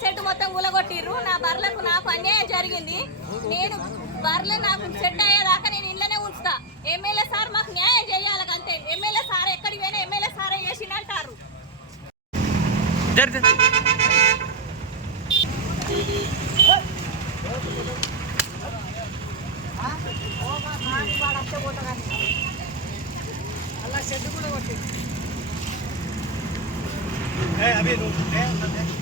Set మొత్తం ఊలగొట్టిర్రు. నా బర్లకు నాకు అన్యాయం జరిగింది. నేను బర్రెలు నాకు సెట్ అయ్యేదాకా నేను ఇంట్లోనే ఉంచుతా. ఎమ్మెల్యే సార్ మాకు న్యాయం చేయాలి అంతే. ఎమ్మెల్యే సార్ ఎక్కడికి పోయినా ఎమ్మెల్యే సారే చేసిందంటారు. జరి జరి. ఇంటికి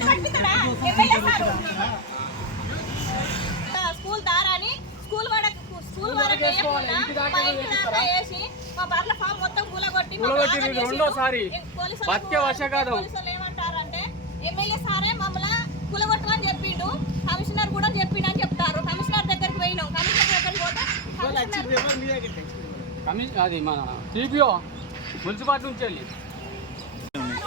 స్కూల్ దారాని స్కూల్ వరకు స్కూల్ వరకు వేసి మా బర్ల ఫామ్ మొత్తం కూలగొట్టి. రెండోసారి. బతికే వర్షాకాలం. పోలీసులు ఏమంటారంటే ఎమ్మెల్యే సారే మమ్మల్ని కూలగొట్టమని చెప్పిండు. కమిషనర్ కూడా చెప్పిండు అని చెప్తారు. కమిషనర్ దగ్గరికి పోయినాం. కమిషనర్ దగ్గరికి పోతే అది మన టీపీఓ మున్సిపాలిటీ నుంచి వెళ్ళి.